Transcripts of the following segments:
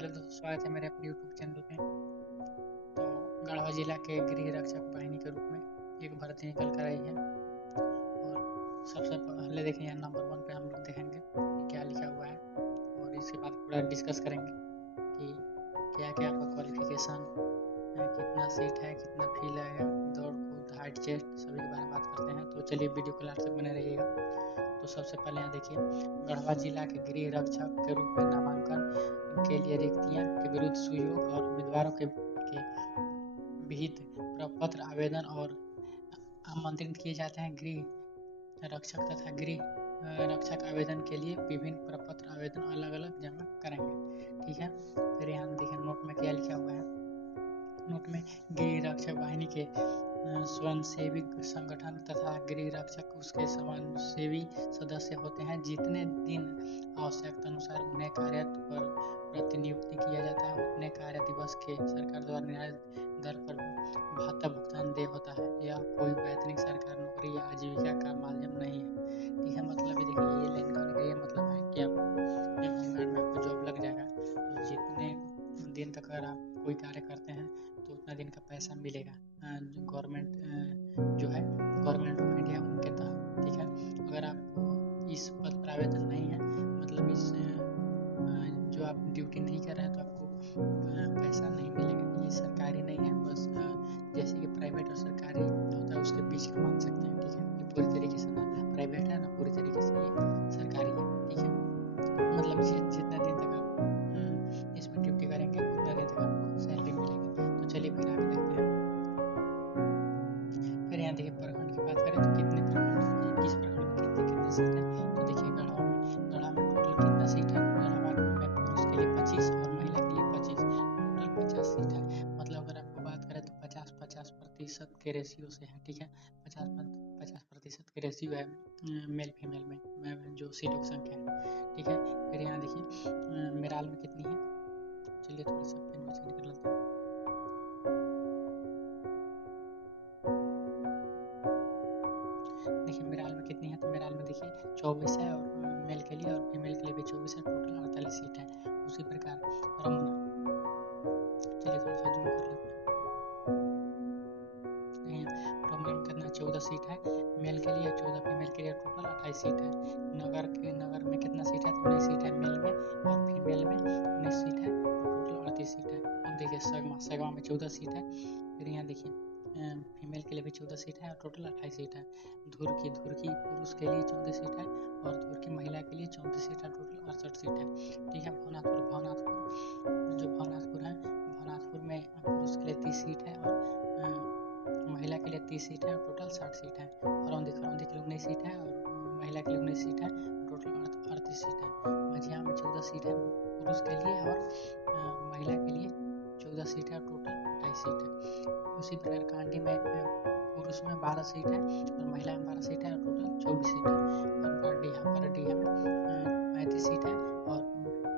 Hello दोस्तों, स्वागत है मेरे अपने यूट्यूब चैनल पे। तो गढ़वा जिला के गृह रक्षक वाहिनी के रूप में एक भर्ती निकल कर आई है। और सबसे पहले देखें यहाँ नंबर 1 पे हम लोग देखेंगे कि क्या लिखा हुआ है, और इसके बाद पूरा डिस्कस करेंगे कि क्या क्या आपका क्वालिफिकेशन, कितना सीट है, कितना फी लगेगा, दौड़ कूद, हाइट, चेस्ट, सभी के बारे में बात करते हैं। तो चलिए वीडियो को लास्ट तक बने रहिएगा। तो सबसे पहले यहाँ देखिए, गढ़वा जिला के गृह रक्षक के रूप में नामांकन के लिए रिक्तियां के विरुद्ध सुयोग और उम्मीदवारों के विहित प्रपत्र आवेदन और आमंत्रित किए जाते हैं। गृह रक्षक तथा गृह रक्षक आवेदन के लिए विभिन्न प्रपत्र आवेदन अलग अलग जमा करेंगे। ठीक है, फिर यहाँ देखिए नोट में क्या लिखा हुआ है। नोट में गृह रक्षक वाहिनी के स्वयंसेवी संगठन तथा गृह रक्षक उसके समाजसेवी सदस्य होते हैं। जितने दिन आवश्यकता अनुसार उन्हें कार्य पर प्रतिनियुक्ति किया जाता है, उतने कार्य दिवस के सरकार द्वारा निर्धारित दर पर भत्ता भुगतान देय होता है। यह कोई वैतनिक सरकारी नौकरी या आजीविका का माध्यम नहीं है। ठीक है, मतलब ये देखिए, ये लाइन का ये मतलब है कि आपको जब होमगार्ड में आपको जॉब लग जाएगा तो जितने दिन तक अगर आप कोई कार्य करते हैं तो उतना दिन का पैसा मिलेगा गवर्नमेंट जो है गवर्नमेंट ऑफ इंडिया उनके तहत। ठीक है, अगर आप इस पद पर आवेदन नहीं है, मतलब इस जो आप ड्यूटी नहीं कर रहे हैं, तो आपको पैसा नहीं मिलेगा। ये सरकारी नहीं है, बस जैसे कि प्राइवेट और सरकारी होता है उसके बीच का मान सकते हैं। ठीक है, ये पूरी तरीके से ना प्राइवेट है ना पूरी तरीके से ये सरकारी है। ठीक है, मतलब जितना दिन तक आप इसमें ड्यूटी करेंगे उतना दिन तक आपको सैलरी मिलेगी। तो चलिए फिर आगे देखते हैं। फिर यहाँ देखिए प्रखंड की बात करें तो कितने प्रखंड, किस प्रखंड में कितने कितने सीट है। तो देखिए गढ़वा में टोटल कितना सीट है। गढ़वा में पुरुष के लिए 25 और महिला के लिए 25, टोटल 50 सीट है। मतलब अगर आपको बात करें तो 50-50% के रेशियो से है। ठीक है, 50% के रेशियो है मेल फीमेल में जो सीटों की संख्या है। ठीक है, फिर यहाँ देखिए मेराल में कितनी है। चलिए थोड़ा सा पेन को चेंज कर लेते हैं। देखिए मेराल में कितनी है, तो मेराल में देखिए 24 है, और मेल के लिए और फीमेल के लिए भी 24 है, टोटल 48 सीट है। उसी प्रकार रमुना, चलिए थोड़ा सा जूम कर लेते हैं। रमुना में कितना 14 सीट है मेल के लिए, 14 फीमेल के लिए, टोटल 28 सीट है। नगर में कितना सीट है, तो 19 सीट है मेल में, और फीमेल में 19 सीट है, और टोटल 38 सीट है। अब देखिए सगमा में 14 सीट है। फिर यहाँ देखिए फीमेल के लिए भी 14 सीट है और टोटल 28 सीट है। धुरकी पुरुष के लिए 34 सीट है, और धुरकी महिला के लिए 34 सीट है, टोटल 68 सीट है। ठीक है, भवनाथपुर है, भवनाथपुर में पुरुष के लिए 30 सीट है और महिला के लिए 30 सीट है, और टोटल 60 सीट है। खरौंदी के लिए 19 सीट है, और महिला के लिए 19 सीट है, टोटल 38 सीट है। मझिया में 14 सीट है पुरुष के लिए, और महिला के लिए 14 सीट है, टोटल 28 सीट है। उसी प्रकार कांडी में पुरुष में 12 सीट है, और महिला में 12 सीट है, और टोटल 24 सीट है। और बरडीहा में 35 सीट है, और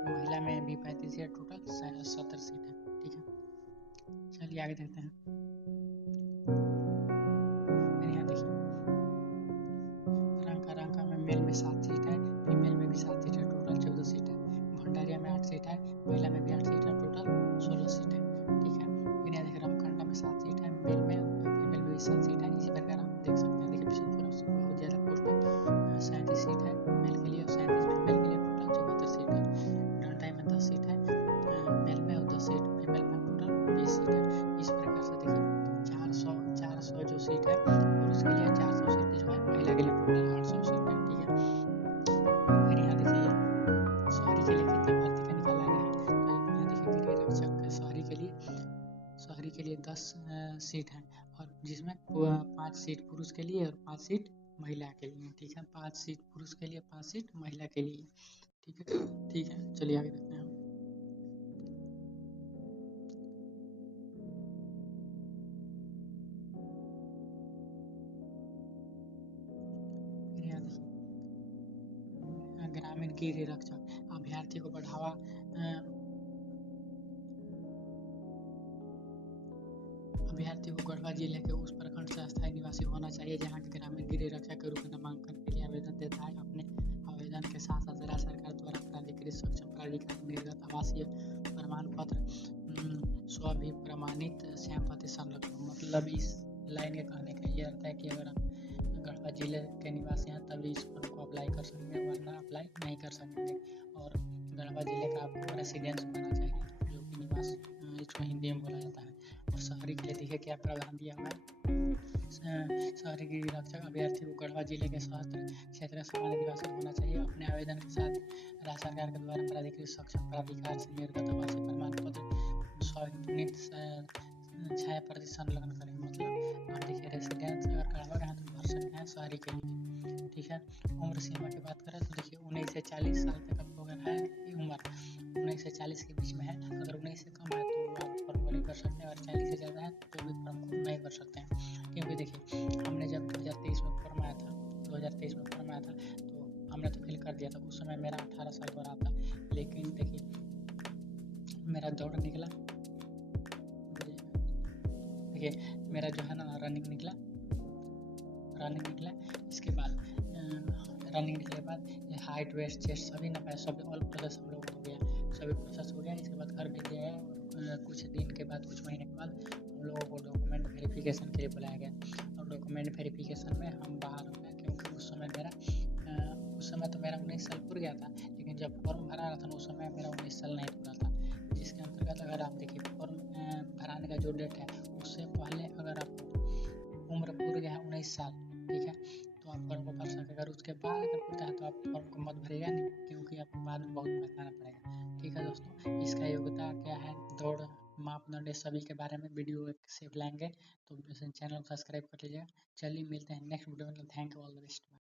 महिला में भी 35 है, टोटल 70 सीट है। ठीक है, चलिए आगे देखते हैं। फिर यहाँ देखिए रंका में मेल में 7 सीट है, फीमेल में भी 7 सीट है, टोटल 14 सीट है। भंडारिया में 8 सीट है, महिला में भी 8 सीट है, टोटल 16 सीट है। ठीक है, फिर यहाँ देखिए रामकंडा में 7 सीट है मेल में, फीमेल में भी 7 सीट है। इसी प्रकार आप देख सकते हैं। देखिए बिशनपुर में बहुत ज़्यादा पोस्ट है, 37 सीट है मेल के लिए और 37 फीमेल के लिए, टोटल 74 सीट है। डंडाई में 10 सीट है मेल में, और 10 सीट फीमेल में, टोटल 20 सीट है। इस प्रकार से देखिए 400 जो सीट है पुरुष के लिए, 400 सीट जो है महिला के लिए, टोटल 800 सीट है। ठीक है, फिर यहाँ देखिए शहरी के लिए कितने भर्ती का निकाला गया है। तो यहाँ देखिए गृह रक्षक शहरी के लिए 10 सीट है, और जिसमें 5 सीट पुरुष के लिए और 5 सीट महिला के लिए। ठीक है, 5 सीट पुरुष के लिए, 5 सीट महिला के लिए। ठीक है, चलिए आगे देखते हैं हम। फिर यहाँ देखिए ग्रामीण गृह रक्षक अभ्यर्थी को गढ़वा जिले के उस प्रखंड से अस्थायी निवासी होना चाहिए जहां के ग्रामीण गृह रक्षक के रूप में नामांकन के लिए आवेदन देता है। अपने आवेदन के साथ साथ राज्य सरकार द्वारा प्राधिकृत सक्षम प्राधिकार निर्गत आवासीय प्रमाण प्रमाण पत्र स्वभिप्रमाणित श्यामपति संलग्न। मतलब इस लाइन के कहने का ये अर्थ है कि अगर आप गढ़वा जिले के निवासी हैं तभी इस फॉर्म को अप्लाई कर सकेंगे, वरना अप्लाई नहीं कर सकेंगे। और गढ़वा जिले का आपको रेसिडेंस होना चाहिए, जो कि निवास इसको हिंदी में बोला जाता है। और शहरी के लिए देखिए क्या प्रावधान दिया हुआ है। शहरी गृह रक्षक अभ्यर्थी को गढ़वा जिले के शहर क्षेत्र सामान्य निवासी होना चाहिए। अपने आवेदन के साथ राज्य सरकार के द्वारा प्राधिकृत सक्षम प्राधिकार से निर्गत आवासीय प्रमाण पत्र स्वनिर्मित 6% संलग्न करें। मतलब आप देखिए रेसिडेंस अगर गढ़वा का है तो भर सकते हैं शहरी के लिए, ठीक है। उम्र सीमा की बात करें तो देखिए 19 से 40 साल तक आपको अगर है उम्र 19 से 40 के बीच में है, अगर 19 से कम है तो आप फॉर्म को नहीं भर सकते, और 40 से ज़्यादा है तो भी फॉर्म को नहीं भर सकते हैं। क्योंकि देखिए हमने जब 2023 में फॉर्म आया था, 2023 में फॉर्म आया था तो हमने तो फिल कर दिया था। उस समय मेरा 18 साल भरा था, लेकिन देखिए मेरा दौड़ निकला, देखिए मेरा जो है ना रनिंग निकला। इसके बाद रनिंग निकले के बाद ये हाइट वेस्ट चेस्ट सभी ना पाए, सभी ऑल प्रोसेस हम लोग हो गया, सभी प्रोसेस हो गया। इसके बाद घर भेज दिया गया और कुछ दिन के बाद, कुछ महीने के बाद हम लोगों को डॉक्यूमेंट वेरिफिकेशन के लिए बुलाया गया। और डॉक्यूमेंट वेरिफिकेशन में हम बाहर हो गए, क्योंकि उस समय तो मेरा 19 साल पूरा गया था, लेकिन जब फॉर्म भरा रहा था उस समय मेरा 19 साल नहीं पूरा था। जिसके अंतर्गत अगर आप देखिए फॉर्म भराने का जो डेट है उससे पहले अगर आप उम्र पूर गया है 19 साल, ठीक है, तो आप फॉर्म को भर सकते। अगर उसके बाद अगर पूछता है तो आप फॉर्म को मत भरिएगा नहीं, क्योंकि आपको बाद में बहुत पछताना पड़ेगा, ठीक है दोस्तों। इसका योग्यता क्या है, दौड़ मापदंड सभी के बारे में वीडियो सेव लाएंगे, तो चैनल को सब्सक्राइब कर लीजिएगा। चलिए मिलते हैं नेक्स्ट वीडियो में। Thank you all the best.